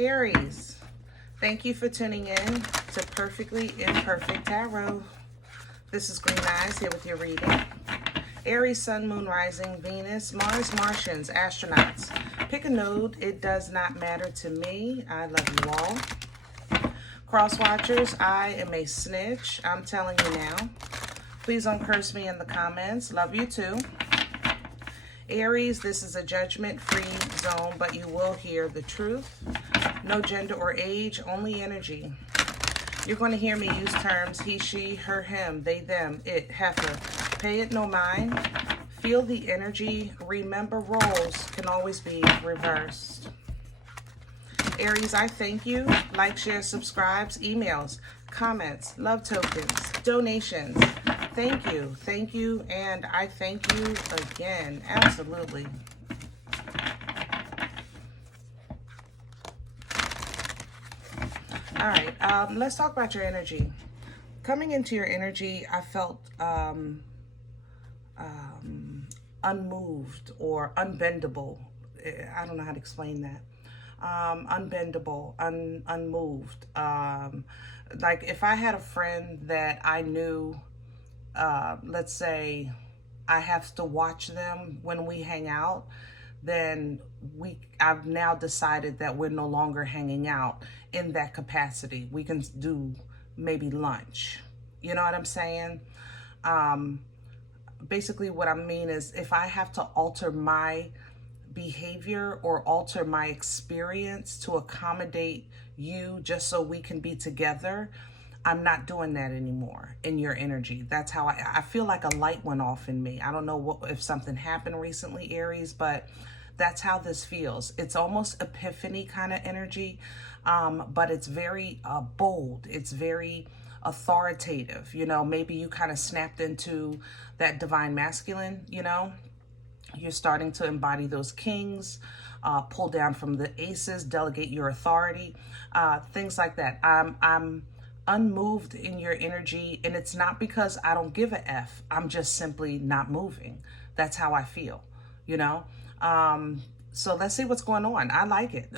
Aries, thank you for tuning in to Perfectly Imperfect Tarot. This is Green Eyes here with your reading. Aries, Sun, Moon, Rising, Venus, Mars, Martians, astronauts. Pick a node. It does not matter to me. I love you all. Cross watchers, I am a snitch. I'm telling you now. Please don't curse me in the comments. Love you too. Aries, this is a judgment-free zone, but you will hear the truth. No gender or age, only energy. You're going to hear me use terms he, she, her, him, they, them, it, heifer. Pay it no mind. Feel the energy. Remember, roles can always be reversed. Aries, I thank you. Like, share, subscribes, emails, comments, love tokens, donations. Thank you, and I thank you again. Absolutely. All right, let's talk about your energy. Coming into your energy, I felt unmoved or unbendable. I don't know how to explain that. Unbendable, unmoved. Like if I had a friend that I knew, let's say I have to watch them when we hang out, then I've now decided that we're no longer hanging out in that capacity. We can do maybe lunch. You know what I'm saying? Basically what I mean is if I have to alter my behavior or alter my experience to accommodate you just so we can be together, I'm not doing that anymore in your energy. That's how I feel like a light went off in me. I don't know if something happened recently, Aries, but that's how this feels. It's almost epiphany kind of energy, but it's very bold. It's very authoritative. You know, maybe you kind of snapped into that divine masculine, you know. You're starting to embody those kings, pull down from the aces, delegate your authority, things like that. I'm unmoved in your energy, and it's not because I don't give a F. I'm just simply not moving. That's how I feel, you know? So let's see what's going on. I like it.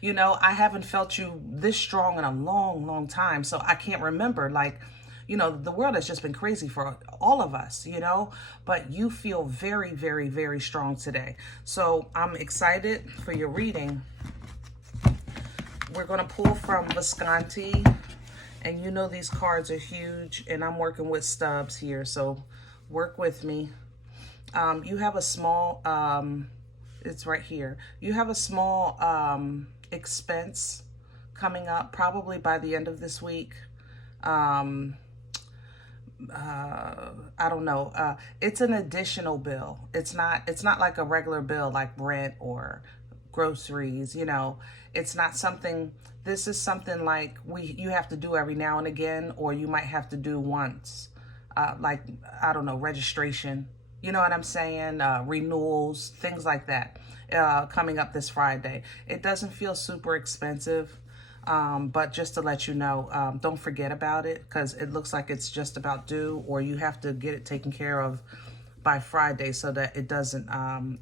You know, I haven't felt you this strong in a long time, so I can't remember, like, you know, the world has just been crazy for all of us, you know, but you feel very strong today. So I'm excited for your reading. We're going to pull from Visconti, and you know these cards are huge, and I'm working with stubs here, so work with me. You have a small, it's right here. You have a small expense coming up probably by the end of this week. I don't know. It's an additional bill. It's not like a regular bill like rent or groceries, you know. It's not something, this is something like you have to do every now and again, or you might have to do once. Like, I don't know, registration. You know what I'm saying? Renewals, things like that, coming up this Friday. It doesn't feel super expensive. But just to let you know, don't forget about it, because it looks like it's just about due, or you have to get it taken care of by Friday so that it doesn't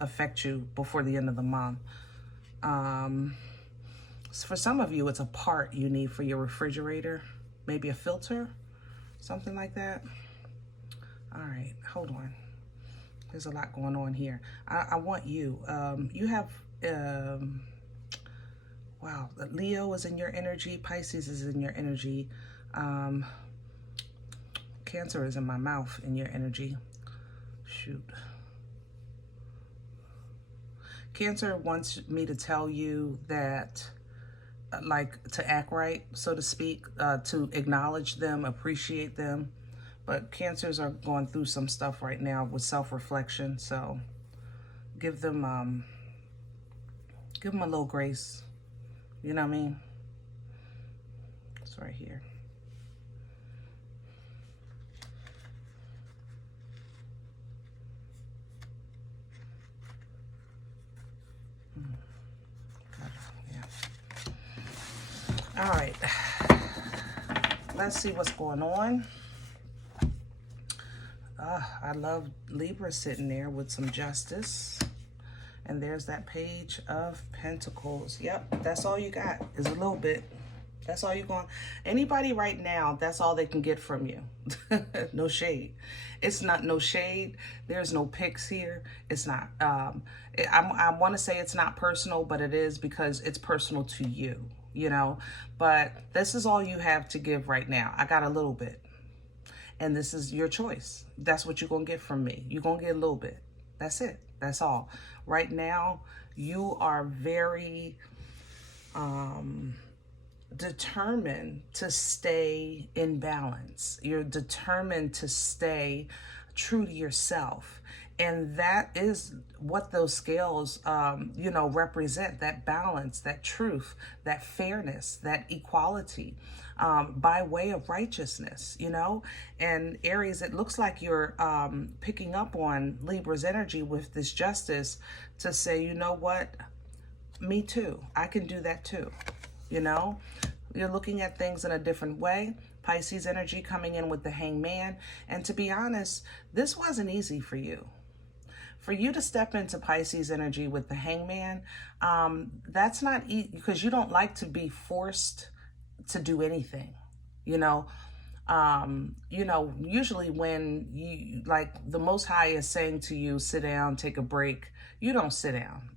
affect you before the end of the month. So for some of you, it's a part you need for your refrigerator, maybe a filter, something like that. All right, hold on. There's a lot going on here. I want you. You have... wow, Leo is in your energy. Pisces is in your energy. Cancer is in my mouth in your energy. Shoot. Cancer wants me to tell you that, like, to act right, so to speak, to acknowledge them, appreciate them. But Cancers are going through some stuff right now with self-reflection, so give them a little grace. You know what I mean? It's right here. Yeah. All right. Let's see what's going on. I love Libra sitting there with some justice. And there's that Page of Pentacles. Yep, that's all you got is a little bit. That's all you're going. Anybody right now, that's all they can get from you. No shade. It's not no shade. There's no pics here. It's not. I want to say it's not personal, but it is because it's personal to you, you know. But this is all you have to give right now. I got a little bit. And this is your choice. That's what you're going to get from me. You're going to get a little bit. That's it. That's all. Right now, you are very determined to stay in balance. You're determined to stay true to yourself. And that is what those scales, you know, represent, that balance, that truth, that fairness, that equality, by way of righteousness, you know. And Aries, it looks like you're picking up on Libra's energy with this justice to say, you know what, me too, I can do that too, you know. You're looking at things in a different way. Pisces energy coming in with the Hangman. And to be honest, this wasn't easy for you. For you to step into Pisces energy with the Hangman, that's not easy because you don't like to be forced to do anything, you know. Usually when you, like, the Most High is saying to you, sit down, take a break, you don't sit down.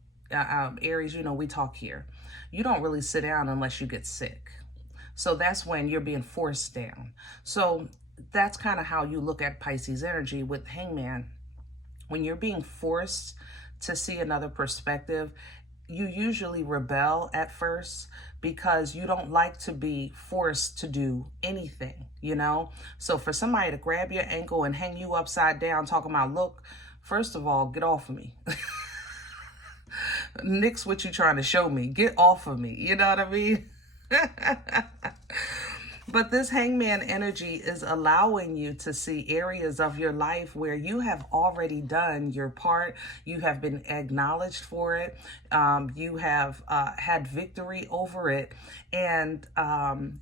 Aries, you know, we talk here. You don't really sit down unless you get sick. So that's when you're being forced down. So that's kind of how you look at Pisces energy with Hangman. When you're being forced to see another perspective, you usually rebel at first because you don't like to be forced to do anything, you know? So for somebody to grab your ankle and hang you upside down talking about, look, first of all, get off of me. Nix what you trying to show me. Get off of me. You know what I mean? But this Hangman energy is allowing you to see areas of your life where you have already done your part. You have been acknowledged for it. You have had victory over it. And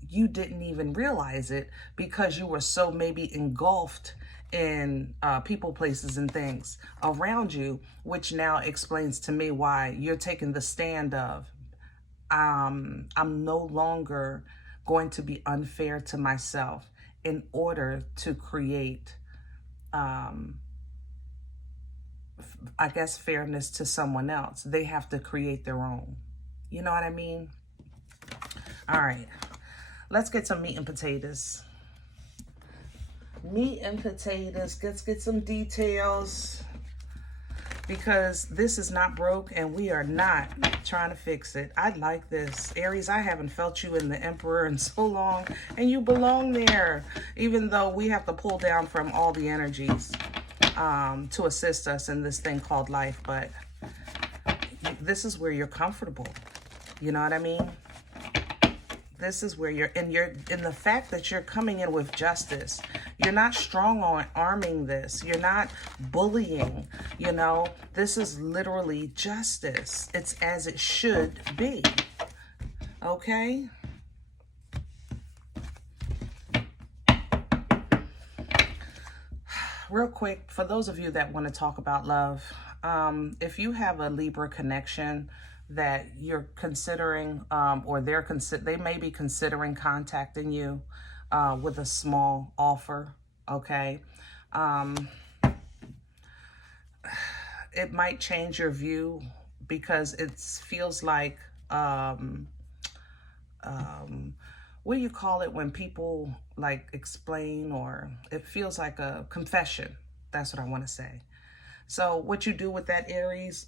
you didn't even realize it because you were so maybe engulfed in people, places, and things around you, which now explains to me why you're taking the stand of, I'm no longer going to be unfair to myself in order to create, I guess, fairness to someone else. They have to create their own. You know what I mean? All right, let's get some meat and potatoes. Meat and potatoes. Let's get some details, because this is not broke and we are not trying to fix it. I like this. Aries, I haven't felt you in the Emperor in so long, and you belong there, even though we have to pull down from all the energies to assist us in this thing called life. But this is where you're comfortable. You know what I mean? This is where you're in the fact that you're coming in with justice. You're not strong on arming this. You're not bullying, you know. This is literally justice. It's as it should be. Okay? Real quick, for those of you that want to talk about love, if you have a Libra connection that you're considering, or they may be considering contacting you with a small offer, okay? It might change your view because it feels like, what do you call it when people like explain, or it feels like a confession. That's what I want to say. So what you do with that, Aries,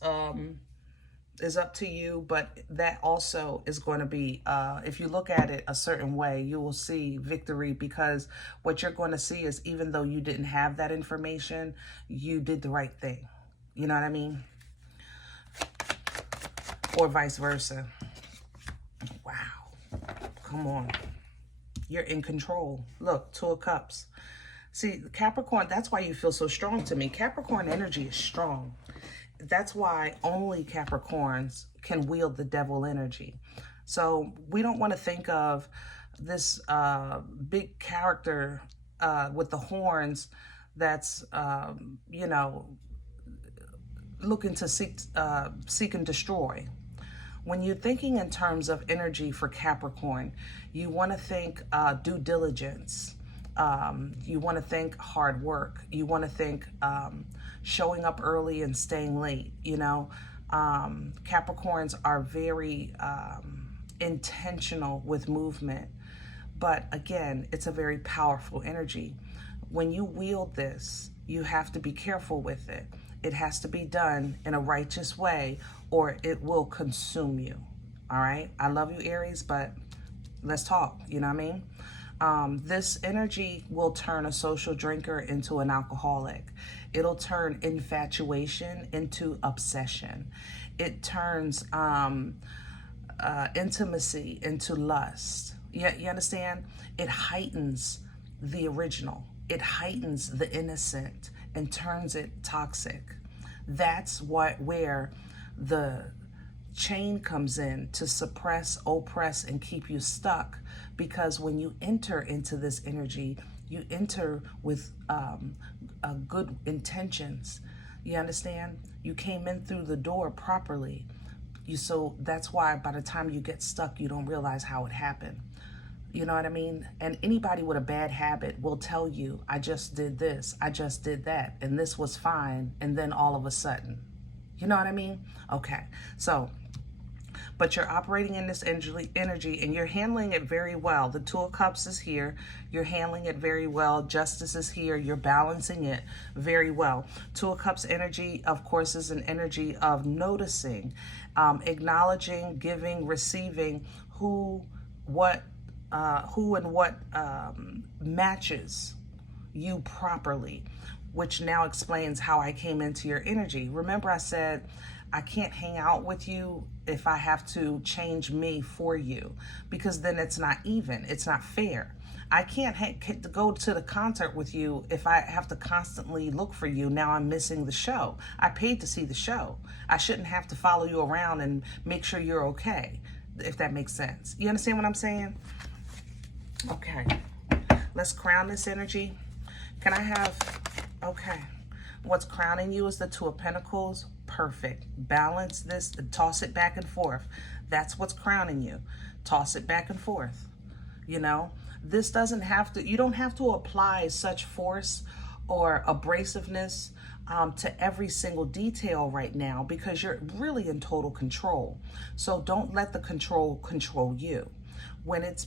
is up to you, but that also is going to be, if you look at it a certain way, you will see victory, because what you're going to see is, even though you didn't have that information, you did the right thing. You know what I mean? Or vice versa. Wow. Come on. You're in control. Look, Two of Cups. See, Capricorn, that's why you feel so strong to me. Capricorn energy is strong. That's why only Capricorns can wield the devil energy. So we don't want to think of this big character with the horns that's, you know, looking to seek and destroy. When you're thinking in terms of energy for Capricorn, you want to think due diligence. You want to think hard work. You want to think showing up early and staying late. You know, Capricorns are very intentional with movement. But again, it's a very powerful energy. When you wield this, you have to be careful with it. It has to be done in a righteous way or it will consume you. All right? I love you, Aries, but let's talk. You know what I mean? This energy will turn a social drinker into an alcoholic. It'll turn infatuation into obsession. It turns intimacy into lust. You understand? It heightens the original. It heightens the innocent and turns it toxic. That's where the chain comes in to suppress, oppress, and keep you stuck. Because when you enter into this energy, you enter with good intentions. You understand? You came in through the door properly. So that's why by the time you get stuck, you don't realize how it happened. You know what I mean? And anybody with a bad habit will tell you, I just did this, I just did that, and this was fine, and then all of a sudden. You know what I mean? Okay, so, but you're operating in this energy and you're handling it very well. The Two of Cups is here. You're handling it very well. Justice is here. You're balancing it very well. Two of Cups energy, of course, is an energy of noticing, acknowledging, giving, receiving who and what matches you properly, which now explains how I came into your energy. Remember I said I can't hang out with you if I have to change me for you, because then it's not even, it's not fair. I can't go to the concert with you if I have to constantly look for you. Now I'm missing the show. I paid to see the show. I shouldn't have to follow you around and make sure you're okay, if that makes sense. You understand what I'm saying? Okay, let's crown this energy. Can I have, okay, what's crowning you is the Two of Pentacles. Perfect. Balance this, toss it back and forth. That's what's crowning you. Toss it back and forth. You know, this doesn't have to, you don't have to apply such force or abrasiveness to every single detail right now, because you're really in total control. So don't let the control you. When it's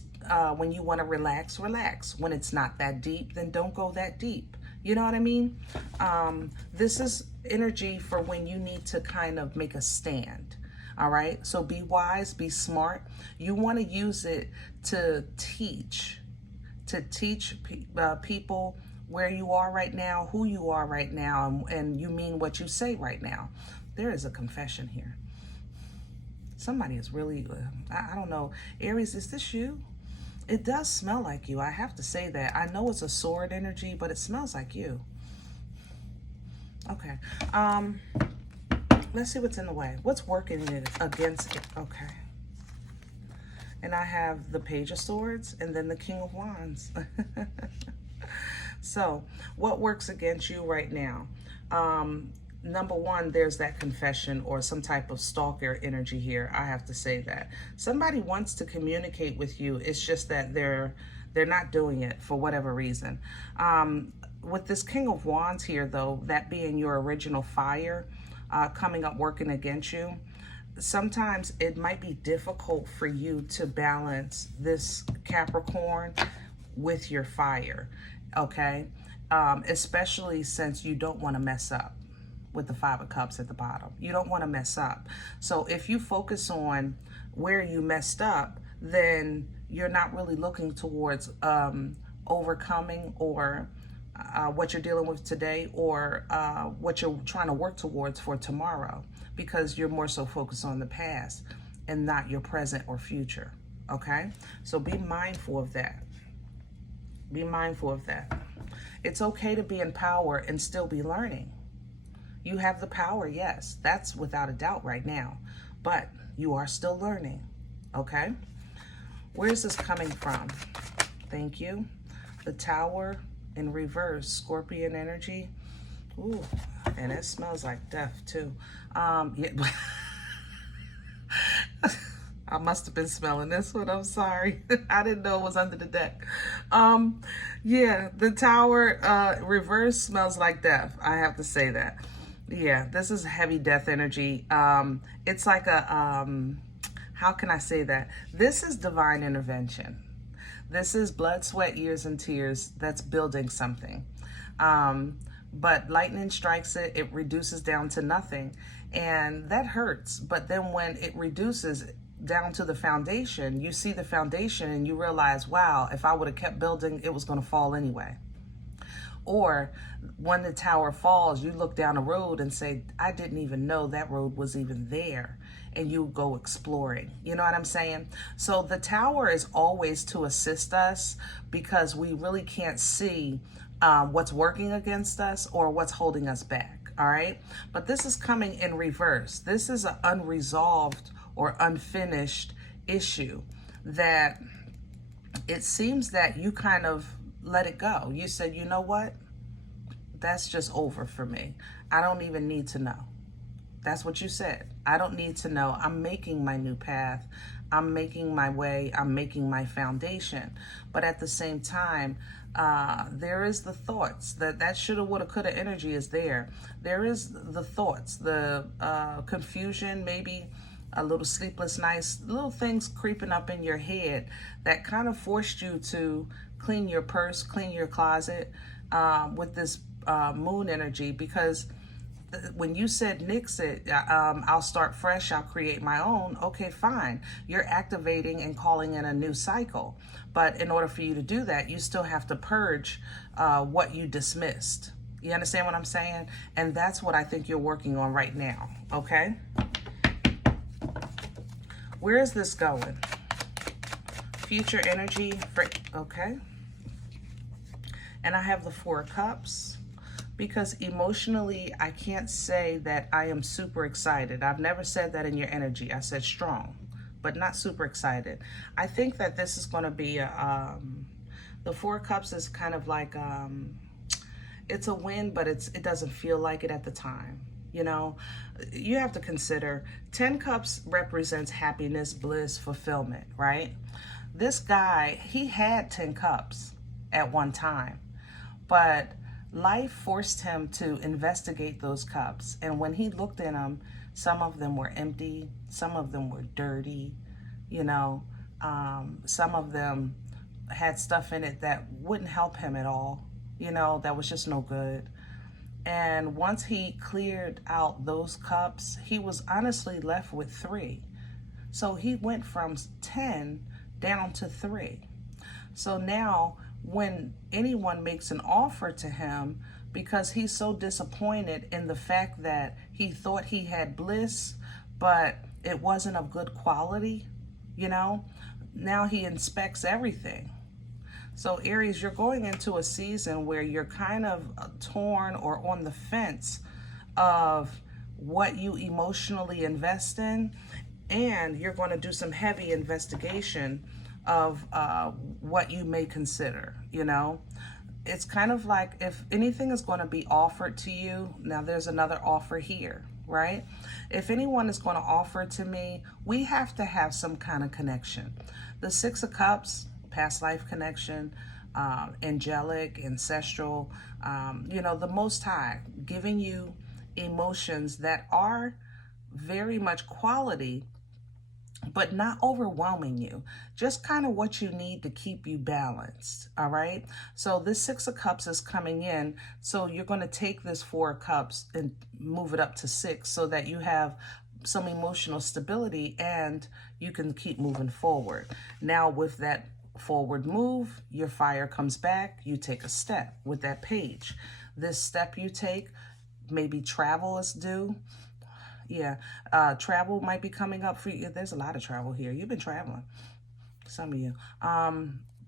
when you want to relax, relax. When it's not that deep, then don't go that deep. You know what I mean? This is energy for when you need to kind of make a stand. All right? So be wise, be smart. You want to use it to teach people where you are right now, who you are right now, and you mean what you say right now. There is a confession here. Somebody is really, I don't know. Aries, is this you? It does smell like you. I have to say that. I know it's a sword energy, but it smells like you. Okay. Let's see what's in the way. What's working against it? Okay. And I have the Page of Swords and then the King of Wands. So, what works against you right now? Number one, there's that confession or some type of stalker energy here. I have to say that. Somebody wants to communicate with you. It's just that they're not doing it for whatever reason. With this King of Wands here, though, that being your original fire coming up working against you, sometimes it might be difficult for you to balance this Capricorn with your fire, okay? Especially since you don't want to mess up with the Five of Cups at the bottom. You don't want to mess up. So if you focus on where you messed up, then you're not really looking towards overcoming or what you're dealing with today or what you're trying to work towards for tomorrow, because you're more so focused on the past and not your present or future, okay? So be mindful of that. Be mindful of that. It's okay to be in power and still be learning. You have the power, yes, that's without a doubt right now, but you are still learning, okay? Where's this coming from? Thank you. The Tower in reverse, Scorpion energy. Ooh, And it smells like death too. Yeah. I must have been smelling this one. I'm sorry. I didn't know it was under the deck. Yeah, the Tower reverse smells like death. I have to say that. Yeah, this is heavy death energy. It's like a, how can I say that? This is divine intervention. This is blood, sweat, years, and tears that's building something. But lightning strikes it, it reduces down to nothing. And that hurts. But then when it reduces down to the foundation, you see the foundation and you realize, wow, if I would have kept building, it was going to fall anyway. Or when the tower falls, you look down a road and say, I didn't even know that road was even there. And you go exploring. You know what I'm saying? So the tower is always to assist us because we really can't see what's working against us or what's holding us back. All right. But this is coming in reverse. This is an unresolved or unfinished issue that it seems that you kind of let it go. You said, you know what? That's just over for me. I don't even need to know. That's what you said. I don't need to know. I'm making my new path. I'm making my way. I'm making my foundation. But at the same time, there is the thoughts that shoulda, woulda, coulda energy is there. There is the thoughts, the confusion, maybe a little sleepless nights, little things creeping up in your head that kind of forced you to clean your purse, clean your closet with this moon energy, because when you said nix it, I'll start fresh, I'll create my own. Okay, fine. You're activating and calling in a new cycle. But in order for you to do that, you still have to purge what you dismissed. You understand what I'm saying? And that's what I think you're working on right now. Okay? Where is this going? Future energy. Okay. And I have the Four of Cups. Because emotionally, I can't say that I am super excited. I've never said that in your energy. I said strong, but not super excited. I think that this is going to be, the Four of Cups is kind of like, it's a win, but it doesn't feel like it at the time. You know, you have to consider 10 Cups represents happiness, bliss, fulfillment, right? This guy, he had 10 Cups at one time, but life forced him to investigate those cups. And when he looked in them, some of them were empty, some of them were dirty, you know, some of them had stuff in it that wouldn't help him at all, you know, that was just no good. And once he cleared out those cups, he was honestly left with 3. So he went from 10 down to 3. So now when anyone makes an offer to him, because he's so disappointed in the fact that he thought he had bliss, but it wasn't of good quality, you know, now he inspects everything. So Aries, you're going into a season where you're kind of torn or on the fence of what you emotionally invest in, and you're going to do some heavy investigation of what you may consider, you know. It's kind of like if anything is going to be offered to you, now there's another offer here, right? If anyone is going to offer to me, we have to have some kind of connection. The Six of Cups, past life connection, angelic, ancestral, you know, the Most High, giving you emotions that are very much quality, but not overwhelming you, just kind of what you need to keep you balanced. All right. So this Six of Cups is coming in. So you're going to take this Four of Cups and move it up to 6 so that you have some emotional stability and you can keep moving forward. Now with that forward move, your fire comes back. You take a step with that Page. This step you take, maybe travel is due. Yeah, travel might be coming up for you. There's a lot of travel here. You've been traveling, some of you.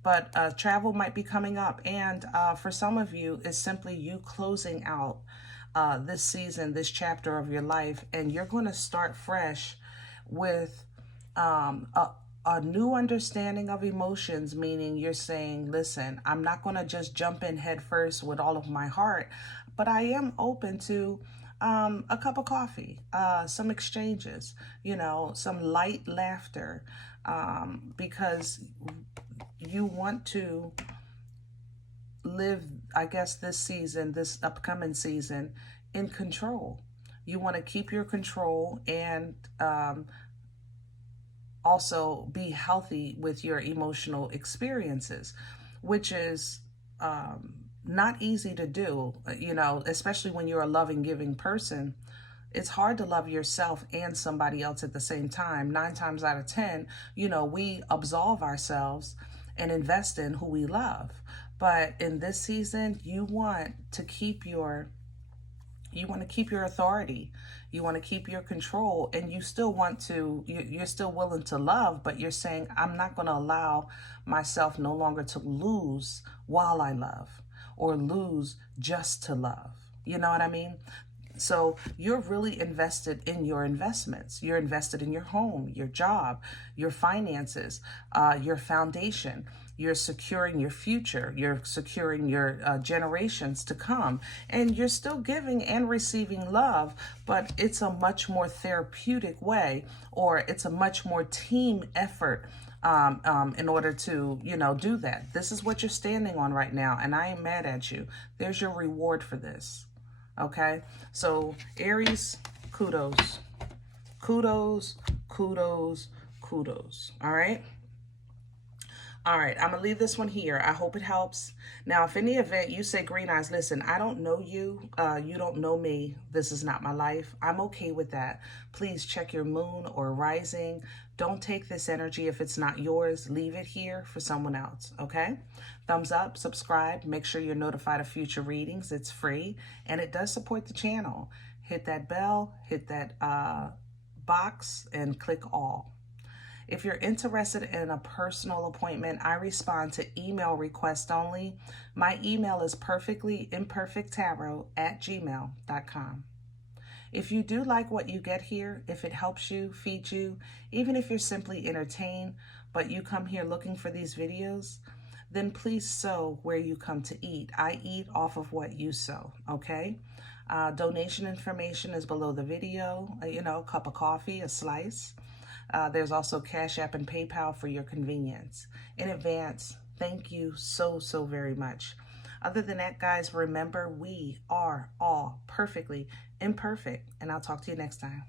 But travel might be coming up. And for some of you, it's simply you closing out this season, this chapter of your life. And you're going to start fresh with a new understanding of emotions, meaning you're saying, listen, I'm not going to just jump in head first with all of my heart, but I am open to a cup of coffee, some exchanges, you know, some light laughter, because you want to live, I guess, this season, this upcoming season, in control. You want to keep your control and also be healthy with your emotional experiences, which is not easy to do, you know, especially when you're a loving, giving person. It's hard to love yourself and somebody else at the same time. 9 times out of 10, you know, we absolve ourselves and invest in who we love. But in this season, you want to keep your authority. You want to keep your control, and you still want to, you're still willing to love, but you're saying, I'm not going to allow myself no longer to lose while I love, or lose just to love. You know what I mean? So you're really invested in your investments. You're invested in your home, your job, your finances, your foundation. You're securing your future. You're securing your generations to come. And you're still giving and receiving love, but it's a much more therapeutic way, or it's a much more team effort in order to, you know, do that. This is what you're standing on right now, and I ain't mad at you. There's your reward for this. Okay, so Aries, kudos, kudos, kudos, kudos. All right. All right, I'm going to leave this one here. I hope it helps. Now, if in the event you say, Green Eyes, listen, I don't know you. You don't know me. This is not my life. I'm okay with that. Please check your moon or rising. Don't take this energy if it's not yours. Leave it here for someone else, okay? Thumbs up, subscribe. Make sure you're notified of future readings. It's free, and it does support the channel. Hit that bell, hit that box, and click all. If you're interested in a personal appointment, I respond to email requests only. My email is perfectlyimperfecttarot@gmail.com. If you do like what you get here, if it helps you, feeds you, even if you're simply entertained, but you come here looking for these videos, then please sow where you come to eat. I eat off of what you sow, okay? Donation information is below the video. You know, a cup of coffee, a slice. There's also CashApp and PayPal for your convenience. In advance, thank you so, so very much. Other than that, guys, remember, we are all perfectly imperfect, and I'll talk to you next time.